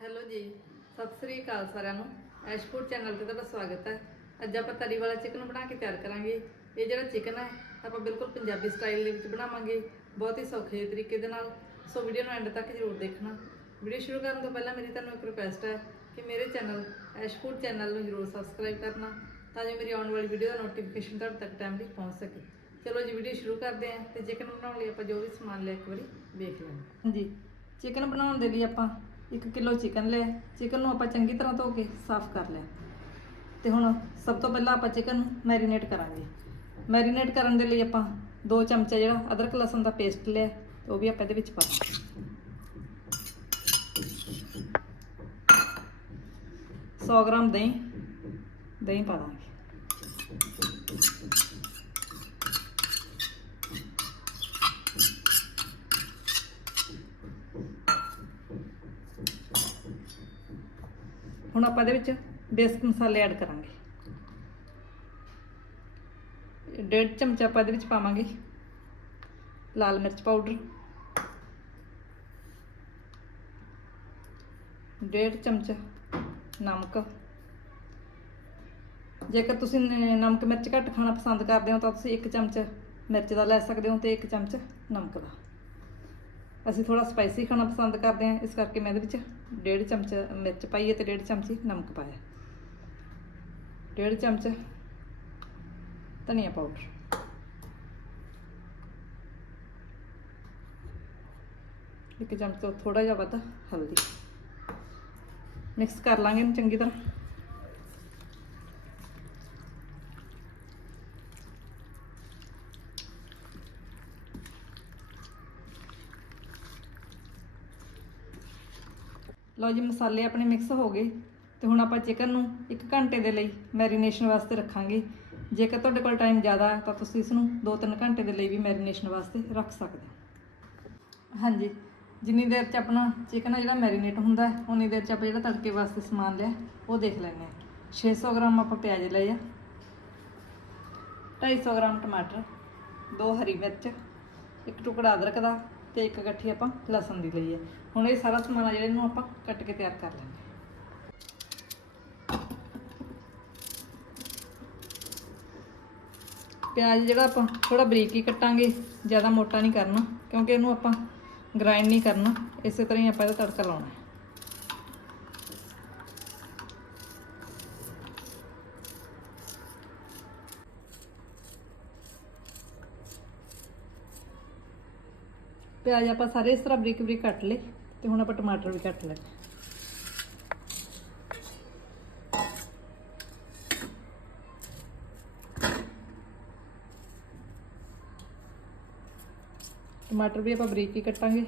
Hello ਜੀ, ਸਤਿ ਸ੍ਰੀ ਅਕਾਲ ਸਾਰਿਆਂ ਨੂੰ। ਐਸ਼ਪੁਰ ਚੈਨਲ ਤੇ ਤੁਹਾਡਾ ਸਵਾਗਤ ਹੈ। ਅੱਜ ਆਪਾਂ ਤਰੀ ਵਾਲਾ ਚਿਕਨ ਬਣਾ ਕੇ ਤਿਆਰ ਕਰਾਂਗੇ। ਇਹ ਜਿਹੜਾ ਚਿਕਨ ਹੈ, ਆਪਾਂ ਬਿਲਕੁਲ ਪੰਜਾਬੀ ਸਟਾਈਲ ਦੇ ਵਿੱਚ ਬਣਾਵਾਂਗੇ। ਬਹੁਤ ਹੀ ਸੌਖੇ ਤਰੀਕੇ ਦੇ ਨਾਲ। ਸੋ ਵੀਡੀਓ ਨੂੰ ਐਂਡ ਤੱਕ ਜ਼ਰੂਰ ਦੇਖਣਾ। ਵੀਡੀਓ ਸ਼ੁਰੂ ਕਰਨ ਤੋਂ ਪਹਿਲਾਂ ਮੇਰੀ ਤੁਹਾਨੂੰ ਇੱਕ ਰਿਕੁਐਸਟ ਹੈ ਕਿ ਮੇਰੇ ਚੈਨਲ ਐਸ਼ਪੁਰ ਚੈਨਲ ਨੂੰ ਜ਼ਰੂਰ ਸਬਸਕ੍ਰਾਈਬ ਕਰਨਾ, ਤਾਂ ਜੋ ਮੇਰੀ ਆਉਣ ਵਾਲੀ ਵੀਡੀਓ ਦਾ ਨੋਟੀਫਿਕੇਸ਼ਨ ਤੁਹਾਡੇ ਤੱਕ ਟਾਈਮਲੀ ਪਹੁੰਚ ਸਕੇ। ਚਲੋ ਜੀ ਵੀਡੀਓ ਸ਼ੁਰੂ ਕਰਦੇ ਹਾਂ ਤੇ ਚਿਕਨ ਬਣਾਉਣ ਲਈ ਆਪਾਂ ਜੋ ਵੀ ਸਮਾਨ ਲਿਆ ਇੱਕ ਵਾਰੀ ਵੇਖ ਲੈਂਦੇ ਹਾਂ। ਜੀ ਚਿਕਨ ਬਣਾਉਣ ਦੇ ਲਈ ਆਪਾਂ 1 ਕਿਲੋ ਚਿਕਨ ਲਿਆ ਚਿਕਨ ਨੂੰ ਆਪਾਂ ਚੰਗੀ ਤਰ੍ਹਾਂ ਧੋ ਕੇ ਸਾਫ਼ ਕਰ ਲਿਆ। ਤੇ ਹੁਣ ਸਭ ਤੋਂ ਪਹਿਲਾਂ ਆਪਾਂ ਚਿਕਨ ਨੂੰ ਮੈਰੀਨੇਟ ਕਰਾਂਗੇ। ਮੈਰੀਨੇਟ ਕਰਨ ਦੇ ਲਈ ਆਪਾਂ 2 ਚਮਚਾ ਜਿਹੜਾ ਅਦਰਕ ਲਸਣ ਦਾ ਪੇਸਟ ਲਿਆ, ਉਹ ਵੀ ਆਪਾਂ ਇਹਦੇ ਵਿੱਚ ਪਾ ਦਾਂਗੇ। 100 ਗ੍ਰਾਮ ਦਹੀਂ ਦਹੀਂ ਪਾ ਦਾਂਗੇ। ਹੁਣ ਆਪਾਂ ਇਹਦੇ ਵਿੱਚ ਬੇਸਿਕ ਮਸਾਲੇ ਐਡ ਕਰਾਂਗੇ। ਡੇਢ ਚਮਚਾ ਆਪਾਂ ਇਹਦੇ ਵਿੱਚ ਪਾਵਾਂਗੇ ਲਾਲ ਮਿਰਚ ਪਾਊਡਰ ਡੇਢ ਚਮਚ ਨਮਕ। ਜੇਕਰ ਤੁਸੀਂ ਨਮਕ ਮਿਰਚ ਘੱਟ ਖਾਣਾ ਪਸੰਦ ਕਰਦੇ ਹੋ ਤਾਂ ਤੁਸੀਂ ਇੱਕ ਚਮਚ ਮਿਰਚ ਦਾ ਲੈ ਸਕਦੇ ਹੋ ਤੇ ਇੱਕ ਚਮਚ ਨਮਕ ਦਾ। ਅਸੀਂ ਥੋੜਾ ਸਪਾਈਸੀ ਖਾਣਾ ਪਸੰਦ ਕਰਦੇ ਹਾਂ, ਇਸ ਕਰਕੇ ਮੈਂ ਇਹਦੇ ਵਿੱਚ ਡੇਢ ਚਮਚ ਮਿਰਚ ਪਾਈ ਹੈ ਤੇ ਡੇਢ ਚਮਚੀ ਨਮਕ ਪਾਇਆ ਡੇਢ ਚਮਚ ਧਨੀਆ ਪਾਊਡਰ। ਇੱਕ ਚਮਚ ਤੋਂ ਥੋੜਾ ਜਿਹਾ ਵੱਧ ਹਲਦੀ। ਮਿਕਸ ਕਰ ਲਾਂਗੇ ਇਹਨੂੰ ਚੰਗੀ ਤਰ੍ਹਾਂ। ਲਓ ਜੀ, ਮਸਾਲੇ ਆਪਣੇ ਮਿਕਸ ਹੋ ਗਏ ਤੇ ਹੁਣ ਆਪਾਂ ਚਿਕਨ ਨੂੰ 1 ਘੰਟੇ ਦੇ ਲਈ ਮੈਰੀਨੇਸ਼ਨ ਵਾਸਤੇ ਰੱਖਾਂਗੇ। ਜੇਕਰ ਤੁਹਾਡੇ ਕੋਲ ਟਾਈਮ ਜ਼ਿਆਦਾ ਹੈ, ਤਾਂ ਤੁਸੀਂ ਇਸ ਨੂੰ 2-3 ਘੰਟੇ ਦੇ ਲਈ ਵੀ ਮੈਰੀਨੇਸ਼ਨ ਵਾਸਤੇ ਰੱਖ ਸਕਦੇ ਹੋ। ਹਾਂਜੀ, ਜਿੰਨੀ ਦੇਰ ਚ ਆਪਣਾ ਚਿਕਨ ਆ ਜਿਹੜਾ ਮੈਰੀਨੇਟ ਹੁੰਦਾ ਉਨੀ ਦੇਰ ਚ ਆਪਾਂ ਜਿਹੜਾ ਤੜਕੇ ਵਾਸਤੇ ਸਮਾਨ ਲਿਆ, ਉਹ ਦੇਖ ਲੈਂਦੇ ਹਾਂ। 600 ਗ੍ਰਾਮ ਆਪਾਂ ਪਿਆਜ਼ ਲਏ ਆ 250 ਗ੍ਰਾਮ ਟਮਾਟਰ, ਦੋ ਹਰੀ ਮਿਰਚ, ਇੱਕ ਟੁਕੜਾ ਅਦਰਕ ਦਾ ਤੇ ਇੱਕ ਇਕੱਠੀ ਆਪਾਂ ਲਸਣ ਦੀ ਲਈ ਹੈ। ਹੁਣ ਇਹ ਸਾਰਾ ਸਮਾਨ ਆ ਜਿਹੜਾ ਇਹਨੂੰ ਆਪਾਂ ਕੱਟ ਕੇ ਤਿਆਰ ਕਰ ਲਾਂਗੇ ਪਿਆਜ਼ ਜਿਹੜਾ ਆਪਾਂ ਥੋੜਾ ਬਰੀਕ ਹੀ ਕੱਟਾਂਗੇ, ਜ਼ਿਆਦਾ ਮੋਟਾ ਨਹੀਂ ਕਰਨਾ, ਕਿਉਂਕਿ ਇਹਨੂੰ ਆਪਾਂ ਗ੍ਰਾਈਂਡ ਨਹੀਂ ਕਰਨਾ, ਇਸੇ ਤਰ੍ਹਾਂ ਹੀ ਆਪਾਂ ਇਹਦਾ ਤੜਕਾ ਲਾਉਣਾ ਪਿਆਜ਼ ਆਪਾਂ ਸਾਰੇ ਇਸ ਤਰ੍ਹਾਂ ਬਰੀਕ ਬਰੀਕ ਕੱਟ ਲਏ ਤੇ ਹੁਣ ਆਪਾਂ ਟਮਾਟਰ ਵੀ ਕੱਟ ਲਏ। ਟਮਾਟਰ ਵੀ ਆਪਾਂ ਬਰੀਕ ਹੀ ਕੱਟਾਂਗੇ।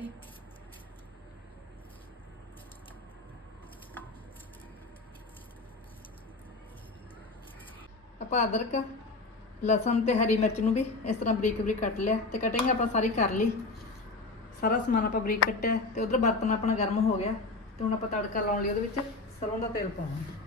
ਆਪਾਂ ਅਦਰਕ, ਲਸਣ ਤੇ ਹਰੀ ਮਿਰਚ ਨੂੰ ਵੀ ਇਸ ਤਰ੍ਹਾਂ ਬਰੀਕ ਬਰੀਕ ਕੱਟ ਲਿਆ ਤੇ ਕਟਿੰਗ ਆਪਾਂ ਸਾਰੀ ਕਰ ਲਈ। ਸਾਰਾ ਸਮਾਨ ਆਪਾਂ ਬਰੀਕ ਕੱਟਿਆ ਤੇ ਉਧਰ ਬਰਤਨ ਆਪਣਾ ਗਰਮ ਹੋ ਗਿਆ ਤੇ ਹੁਣ ਆਪਾਂ ਤੜਕਾ ਲਾਉਣ ਲਈ ਉਹਦੇ ਵਿੱਚ ਸਰੋਂ ਦਾ ਤੇਲ ਪਾਵਾਂਗੇ।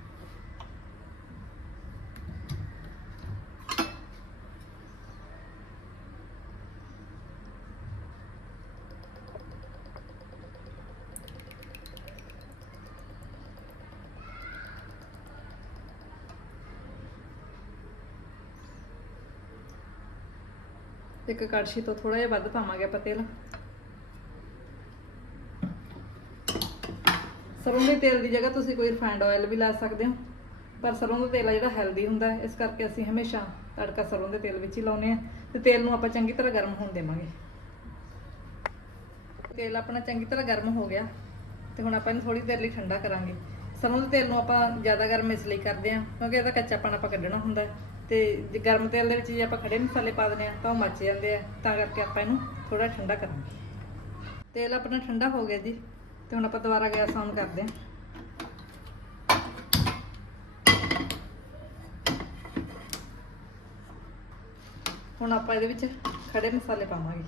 ਇੱਕ ਕੜਛੀ ਤੋਂ ਥੋੜਾ ਜਿਹਾ ਵੱਧ ਪਾਵਾਂਗੇ ਆਪਾਂ ਤੇਲ। ਸਰੋਂ ਦੇ ਤੇਲ ਦੀ ਜਗ੍ਹਾ ਤੁਸੀਂ ਕੋਈ ਰਿਫਾਈਂਡ ਆਇਲ ਵੀ ਲਾ ਸਕਦੇ ਹੋ, ਪਰ ਸਰੋਂ ਦਾ ਤੇਲ ਆ ਜਿਹੜਾ ਹੈਲਦੀ ਹੁੰਦਾ ਹੈ, ਇਸ ਕਰਕੇ ਅਸੀਂ ਹਮੇਸ਼ਾ ਤੜਕਾ ਸਰੋਂ ਦੇ ਤੇਲ ਵਿੱਚ ਹੀ ਲਾਉਨੇ ਆ ਤੇ ਤੇਲ ਨੂੰ ਆਪਾਂ ਚੰਗੀ ਤਰ੍ਹਾਂ ਗਰਮ ਹੋਣ ਦੇਵਾਂਗੇ। ਤੇਲ ਆਪਣਾ ਚੰਗੀ ਤਰ੍ਹਾਂ ਗਰਮ ਹੋ ਗਿਆ ਤੇ ਹੁਣ ਆਪਾਂ ਇਹਨੂੰ ਥੋੜੀ ਦੇਰ ਲਈ ਠੰਡਾ ਕਰਾਂਗੇ। ਸਰੋਂ ਦੇ ਤੇਲ ਨੂੰ ਆਪਾਂ ਜ਼ਿਆਦਾ ਗਰਮ ਇਸ ਲਈ ਕਰਦੇ ਆ ਕਿਉਂਕਿ ਇਹਦਾ ਕੱਚਾਪਣ ਆਪਾਂ ਕੱਢਣਾ ਹੁੰਦਾ ਹੈ ਤੇ ਜੇ ਗਰਮ ਤੇਲ ਦੇ ਵਿੱਚ ਜੇ ਆਪਾਂ ਖੜੇ ਮਸਾਲੇ ਪਾ ਦਿੰਦੇ ਆ ਤਾਂ ਉਹ ਮੱਚ ਜਾਂਦੇ ਆ, ਤਾਂ ਕਰਕੇ ਆਪਾਂ ਇਹਨੂੰ ਥੋੜਾ ਠੰਡਾ ਕਰਾਂਗੇ। ਤੇਲ ਆਪਣਾ ਠੰਡਾ ਹੋ ਗਿਆ ਜੀ। ਤੇ ਹੁਣ ਆਪਾਂ ਦੁਬਾਰਾ ਗੈਸ ਆਨ ਕਰਦੇ ਹਾਂ। ਹੁਣ ਆਪਾਂ ਇਹਦੇ ਵਿੱਚ ਖੜੇ ਮਸਾਲੇ ਪਾਵਾਂਗੇ।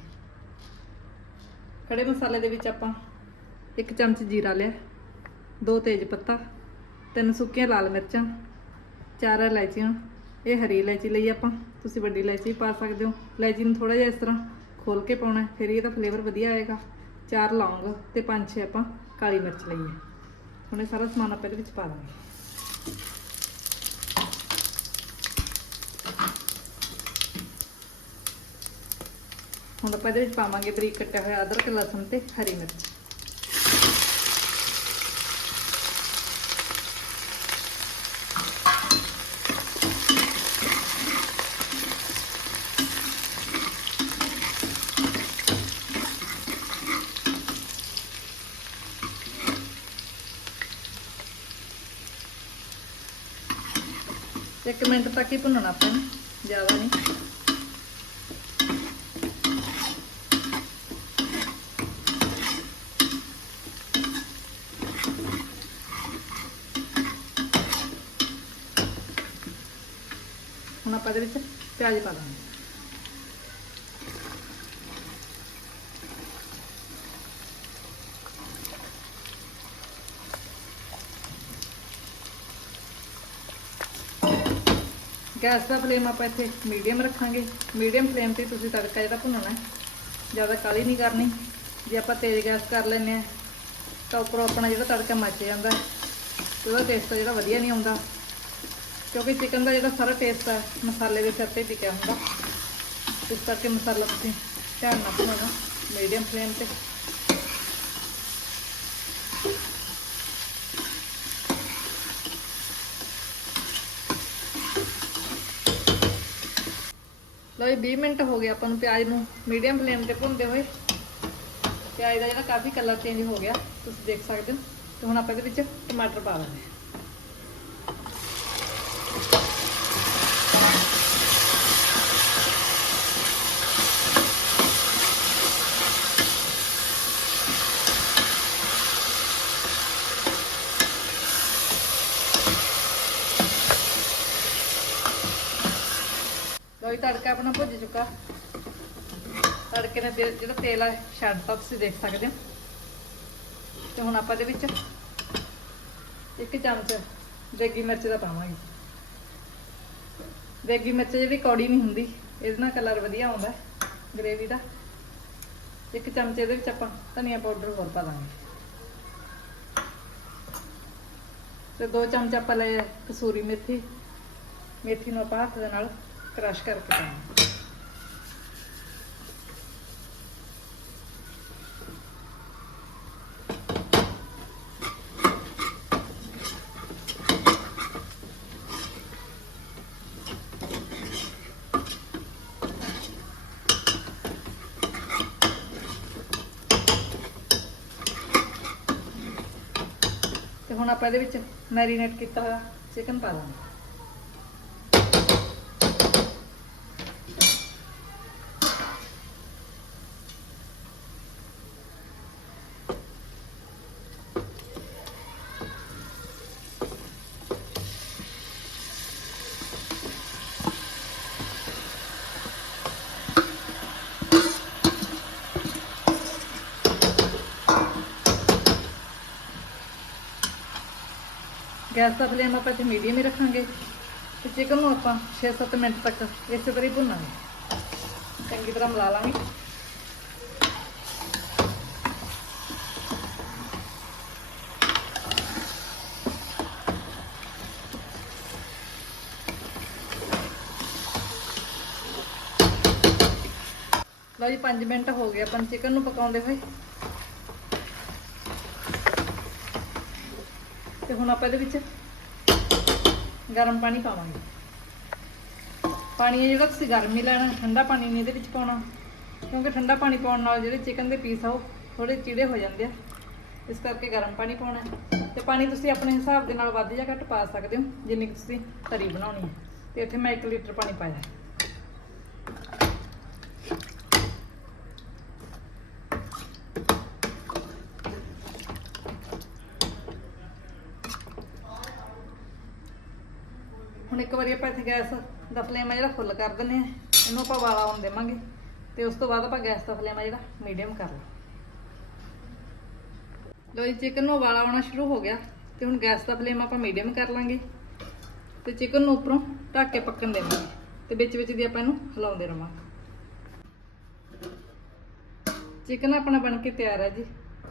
ਖੜੇ ਮਸਾਲੇ ਦੇ ਵਿੱਚ ਆਪਾਂ ਇੱਕ ਚਮਚ ਜੀਰਾ ਲਿਆ, ਦੋ ਤੇਜ ਪੱਤਾ, ਤਿੰਨ ਸੁੱਕੀਆਂ ਲਾਲ ਮਿਰਚਾਂ, ਚਾਰ ਇਲਾਇਚੀਆਂ, ਇਹ ਹਰੀ ਇਲਾਇਚੀ ਲਈ ਆਪਾਂ। ਤੁਸੀਂ ਵੱਡੀ ਇਲਾਇਚੀ ਪਾ ਸਕਦੇ ਹੋ। ਇਲਾਇਚੀ ਨੂੰ ਥੋੜਾ ਜਿਹਾ ਇਸ ਤਰ੍ਹਾਂ ਖੋਲ ਕੇ ਪਾਉਣਾ ਫਿਰ ਇਹਦਾ ਫਲੇਵਰ ਵਧੀਆ ਆਏਗਾ। ਚਾਰ ਲੌਂਗ ਤੇ ਪੰਜ ਛੇ ਆਪਾਂ ਕਾਲੀ ਮਿਰਚ ਲਈ ਹੈ। ਹੁਣ ਇਹ ਸਾਰਾ ਸਮਾਨ ਆਪਾਂ ਇਹਦੇ ਵਿੱਚ ਪਾ ਦਾਂਗੇ। ਹੁਣ ਆਪਾਂ ਇਹਦੇ ਵਿੱਚ ਪਾਵਾਂਗੇ ਬਰੀਕ ਕੱਟਿਆ ਹੋਇਆ ਅਦਰਕ, ਲਸਣ ਤੇ ਹਰੀ ਮਿਰਚ। ਇੱਕ ਮਿੰਟ ਤੱਕ ਹੀ ਭੁੰਨਣਾ ਆਪਾਂ ਨੂੰ ਜ਼ਿਆਦਾ ਨਹੀਂ। ਹੁਣ ਆਪਾਂ ਇਹਦੇ ਵਿੱਚ ਪਿਆਜ਼ ਪਾ ਦਾਂਗੇ। ਗੈਸ ਦਾ ਫਲੇਮ ਆਪਾਂ ਇੱਥੇ ਮੀਡੀਅਮ ਰੱਖਾਂਗੇ। ਮੀਡੀਅਮ ਫਲੇਮ ਤੇ ਤੁਸੀਂ ਤੜਕਾ ਜਿਹੜਾ ਭੁੰਨਣਾ ਹੈ, ਜ਼ਿਆਦਾ ਕਾਲੀ ਨਹੀਂ ਕਰਨੀ। ਜੇ ਆਪਾਂ ਤੇਜ਼ ਗੈਸ ਕਰ ਲੈਂਦੇ ਆ ਤਾਂ ਉੱਪਰੋਂ ਆਪਣਾ ਜਿਹੜਾ ਤੜਕਾ ਮੱਚ ਜਾਂਦਾ ਉਹਦਾ ਟੇਸਟ ਜਿਹੜਾ ਵਧੀਆ ਨਹੀਂ ਆਉਂਦਾ। ਕਿਉਂਕਿ ਚਿਕਨ ਦਾ ਜਿਹੜਾ ਸਾਰਾ ਟੇਸਟ ਹੈ, ਮਸਾਲੇ ਦੇ ਸਿਰ ਤੇ ਹੀ ਟਿਕਿਆ ਹੁੰਦਾ। ਇਸ ਕਰਕੇ ਮਸਾਲਾ ਤੁਸੀਂ ਧਿਆਨ ਨਾਲ ਭੁੰਨਣਾ ਮੀਡੀਅਮ ਫਲੇਮ ਤੇ। ਲਓ ਜੀ 20 ਮਿੰਟ ਹੋ ਗਏ ਆਪਾਂ ਨੂੰ ਪਿਆਜ਼ ਨੂੰ ਮੀਡੀਅਮ ਫਲੇਮ ਤੇ ਭੁੰਨਦੇ ਹੋਏ। ਪਿਆਜ਼ ਦਾ ਜਿਹੜਾ ਕਾਫੀ ਕਲਰ ਚੇਂਜ ਹੋ ਗਿਆ, ਤੁਸੀਂ ਦੇਖ ਸਕਦੇ ਹੋ। ਤੇ ਹੁਣ ਆਪਾਂ ਇਹਦੇ ਵਿੱਚ ਟਮਾਟਰ ਪਾ ਦਿੰਦੇ ਹਾਂ। ਲਓ ਤੜਕਾ ਆਪਣਾ ਭੁੱਜ ਚੁੱਕਾ। ਤੜਕੇ ਨੇ ਤੇ- ਜਿਹੜਾ ਤੇਲ ਆ ਛੱਡਤਾ ਤੁਸੀਂ ਦੇਖ ਸਕਦੇ ਹੋ। ਤੇ ਹੁਣ ਆਪਾਂ ਇਹਦੇ ਵਿੱਚ ਇੱਕ ਚਮਚ ਦੇਗੀ ਮਿਰਚ ਦਾ ਪਾਵਾਂਗੇ। ਦੇਗੀ ਮਿਰਚ ਜਿਹੜੀ ਕੌੜੀ ਨਹੀਂ ਹੁੰਦੀ, ਇਹਦੇ ਨਾਲ ਕਲਰ ਵਧੀਆ ਆਉਂਦਾ ਗ੍ਰੇਵੀ ਦਾ। ਇੱਕ ਚਮਚ ਇਹਦੇ ਵਿੱਚ ਆਪਾਂ ਧਨੀਆ ਪਾਊਡਰ ਹੋਰ ਪਾ ਦਾਂਗੇ। ਤੇ ਦੋ ਚਮਚ ਆਪਾਂ ਲਏ ਕਸੂਰੀ ਮੇਥੀ। ਮੇਥੀ ਨੂੰ ਆਪਾਂ ਹੱਥ ਦੇ ਨਾਲ ਕ੍ਰਸ਼ ਕਰਕੇ ਪਾਉਣਾ ਤੇ ਹੁਣ ਆਪਾਂ ਇਹਦੇ ਵਿੱਚ ਮੈਰੀਨੇਟ ਕੀਤਾ ਹੋਇਆ ਚਿਕਨ ਪਾ ਦਾਂਗੇ। ਗੈਸ ਦਾ ਫਲੇਮ ਆਪਾਂ 'ਚ ਮੀਡੀਅਮ ਹੀ ਰੱਖਾਂਗੇ। ਤੇ ਚਿਕਨ ਨੂੰ ਆਪਾਂ 6-7 ਮਿੰਟ ਤੱਕ ਇਸੇ ਤਰ੍ਹਾਂ ਹੀ ਭੁੰਨਾਂਗੇ। ਚੰਗੀ ਤਰ੍ਹਾਂ ਮਿਲਾ ਲਾਂਗੇ। ਲਓ ਜੀ 5 ਮਿੰਟ ਹੋ ਗਏ ਆਪਾਂ ਚਿਕਨ ਨੂੰ ਪਕਾਉਂਦੇ ਹੋਏ। ਤੇ ਹੁਣ ਆਪਾਂ ਇਹਦੇ ਵਿੱਚ ਗਰਮ ਪਾਣੀ ਪਾਵਾਂਗੇ। ਪਾਣੀ ਜਿਹੜਾ ਤੁਸੀਂ ਗਰਮ ਹੀ ਲੈਣਾ, ਠੰਡਾ ਪਾਣੀ ਨਹੀਂ ਇਹਦੇ ਵਿੱਚ ਪਾਉਣਾ। ਕਿਉਂਕਿ ਠੰਡਾ ਪਾਣੀ ਪਾਉਣ ਨਾਲ ਜਿਹੜੇ ਚਿਕਨ ਦੇ ਪੀਸ ਆ, ਉਹ ਥੋੜੇ ਚੀੜੇ ਹੋ ਜਾਂਦੇ ਆ। ਇਸ ਕਰਕੇ ਗਰਮ ਪਾਣੀ ਪਾਉਣਾ ਹੈ। ਤੇ ਪਾਣੀ ਤੁਸੀਂ ਆਪਣੇ ਹਿਸਾਬ ਦੇ ਨਾਲ ਵੱਧ ਜਾਂ ਘੱਟ ਪਾ ਸਕਦੇ ਹੋ, ਜਿੰਨੀ ਕੁ ਤੁਸੀਂ ਤਰੀ ਬਣਾਉਣੀ ਹੈ। ਤੇ ਇੱਥੇ ਮੈਂ 1 ਲੀਟਰ ਪਾਣੀ ਪਾਇਆ ਹੁਣ ਇੱਕ ਵਾਰੀ ਆਪਾਂ ਇੱਥੇ ਗੈਸ ਦਾ ਫਲੇਮ ਆ ਜਿਹੜਾ ਫੁੱਲ ਕਰ ਦਿੰਨੇ ਆ ਇਹਨੂੰ ਆਪਾਂ ਵਾਲਾ ਆਉਣ ਦੇਵਾਂਗੇ। ਤੇ ਉਸ ਤੋਂ ਬਾਅਦ ਆਪਾਂ ਗੈਸ ਦਾ ਫਲੇਮ ਆ ਜਿਹੜਾ ਮੀਡੀਅਮ ਕਰ ਲਾਂ। ਲੋ ਜੀ ਚਿਕਨ ਨੂੰ ਵਾਲਾ ਆਉਣਾ ਸ਼ੁਰੂ ਹੋ ਗਿਆ। ਤੇ ਹੁਣ ਗੈਸ ਦਾ ਫਲੇਮ ਆਪਾਂ ਮੀਡੀਅਮ ਕਰ ਲਾਂਗੇ। ਤੇ ਚਿਕਨ ਨੂੰ ਉੱਪਰੋਂ ਢੱਕ ਕੇ ਪੱਕਣ ਦੇਵਾਂਗੇ। ਤੇ ਵਿੱਚ ਵਿੱਚ ਦੀ ਆਪਾਂ ਇਹਨੂੰ ਹਿਲਾਉਂਦੇ ਰਵਾਂਗੇ। ਚਿਕਨ ਆਪਣਾ ਬਣ ਕੇ ਤਿਆਰ ਹੈ ਜੀ।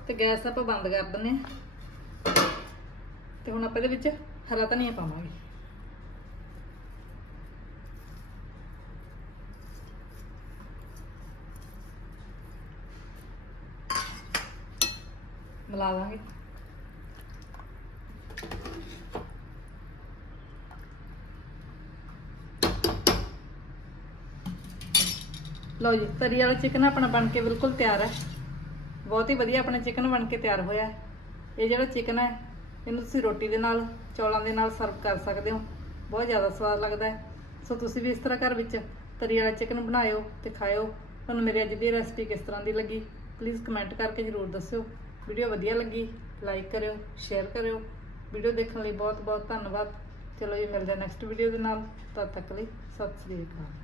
ਤੇ ਗੈਸ ਆਪਾਂ ਬੰਦ ਕਰ ਦਿੰਨੇ ਆ ਤੇ ਹੁਣ ਆਪਾਂ ਇਹਦੇ ਵਿੱਚ ਹਰਾ ਧਨੀਆ ਪਾਵਾਂਗੇ। ਬੁਲਾ ਦਾਂਗੇ ਲਓ ਜੀ, ਤਰੀ ਵਾਲਾ ਚਿਕਨ ਆਪਣਾ ਬਣ ਕੇ ਬਿਲਕੁਲ ਤਿਆਰ ਹੈ। ਬਹੁਤ ਹੀ ਵਧੀਆ ਆਪਣਾ ਚਿਕਨ ਬਣ ਕੇ ਤਿਆਰ ਹੋਇਆ ਹੈ। ਇਹ ਜਿਹੜਾ ਚਿਕਨ ਹੈ, ਇਹਨੂੰ ਤੁਸੀਂ ਰੋਟੀ ਦੇ ਨਾਲ, ਚੌਲਾਂ ਦੇ ਨਾਲ ਸਰਵ ਕਰ ਸਕਦੇ ਹੋ। ਬਹੁਤ ਜ਼ਿਆਦਾ ਸਵਾਦ ਲੱਗਦਾ ਹੈ। ਸੋ ਤੁਸੀਂ ਵੀ ਇਸ ਤਰ੍ਹਾਂ ਘਰ ਵਿੱਚ ਤਰੀ ਵਾਲਾ ਚਿਕਨ ਬਣਾਇਓ ਤੇ ਖਾਇਓ। ਤੁਹਾਨੂੰ ਮੇਰੀ ਅੱਜ ਦੀ ਰੈਸਪੀ ਕਿਸ ਤਰ੍ਹਾਂ ਦੀ ਲੱਗੀ ਪਲੀਜ਼ ਕਮੈਂਟ ਕਰਕੇ ਜ਼ਰੂਰ ਦੱਸਿਓ। ਵੀਡੀਓ ਵਧੀਆ ਲੱਗੀ ਲਾਈਕ ਕਰਿਓ ਸ਼ੇਅਰ ਕਰਿਓ। ਵੀਡੀਓ ਦੇਖਣ ਲਈ ਬਹੁਤ ਬਹੁਤ ਧੰਨਵਾਦ। ਚਲੋ ਜੀ, ਮਿਲਦੇ ਨੈਕਸਟ ਵੀਡੀਓ ਦੇ ਨਾਲ। ਤਦ ਤੱਕ ਲਈ ਸਤਿ ਸ੍ਰੀ ਅਕਾਲ।